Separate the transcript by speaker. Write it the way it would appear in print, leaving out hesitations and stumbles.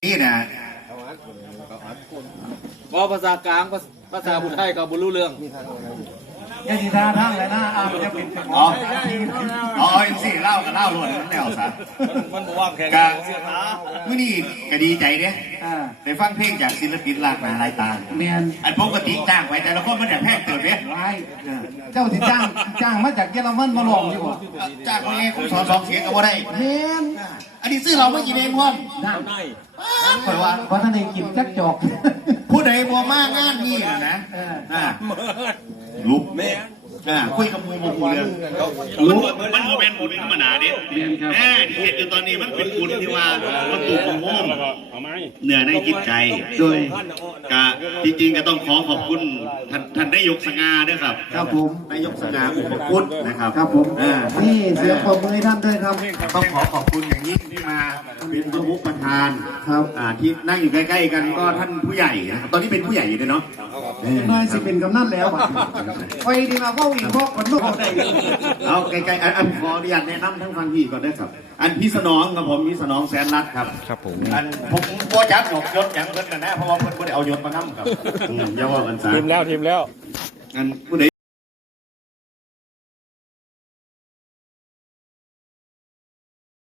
Speaker 1: นี่นะ
Speaker 2: ว่าภาษากลางภาษาพุทธไทยก็บ่รู้เรื่อง
Speaker 3: ยังสีทาทั้งเลยนะจะเป็น
Speaker 1: อ๋อเอ็นซี่เล่ากับเล่าล้วนนั่นแล้วซะ
Speaker 2: มันบ่ว่างแค่เสื้อผ้า
Speaker 1: มื่อนี้ก็ดีใจเนี่ยได้ฟังเพลงจากศิลปินหลากหลายตา
Speaker 3: แมน
Speaker 1: อันปกติจ้างไว้แต่ละคนมันแบบแพงเติมเนี่ย
Speaker 3: เจ้าที่จ้างมาจากเยอรมันมาลองดีกว่า
Speaker 1: จ้างมาเองผมสองเสียงก็บ่ได้
Speaker 3: แมน
Speaker 1: อันนี้ซื้อเราไม่กินเองพ่อม
Speaker 3: ได้เพราะว่าเพราะท่านเองกินจักจอก
Speaker 1: ผู้ใดบัวมากงานนี่นะลุกคุยกับมูเรื่องมันโมเมนต์บุญธรรมดาเนี่ยที่เห็นอยู่ตอนนี้มันเป็นบุญที่ว่ามันตูของโฮมเหนือในจิตใจโดยจริงๆก็ต้องขอบคุณท่านนายกสง่าด้วยครับ
Speaker 3: ครับผม
Speaker 1: นายกสง่าอุปคุณนะครับ
Speaker 3: ครับผมนี่เสียงปรบมือให้ท่านด้วยครับ
Speaker 1: ต้องขอบคุณอย่างยิ่งที่มาเป็นประมุขประธานครับที่นั่งอยู่ใกล้ๆกันก็ท่านผู้ใหญ่นะครับตอนนี้เป็นผู้ใหญ่อยู่เลยเนาะ
Speaker 3: น้อยสิเป็นกำนันแล้วไปดีมาเข้าอีกพวกคนลูกได้
Speaker 1: เอาใกล้ๆอันขออนุญาตแนะนำทั้งฟังพี่ก่อนได้ครับอันพี่สนองกับผมพี่สนองแสนรัตครับ
Speaker 4: ครับผม
Speaker 1: อันผมโบจัดหยกยศอย่างเพิ่นนะเพราะว่าเพิ่นไม่ได้เอายศมานั่งครับอย่าว่ากันซะ
Speaker 4: ทีมแล้ว
Speaker 1: อันผู้ใด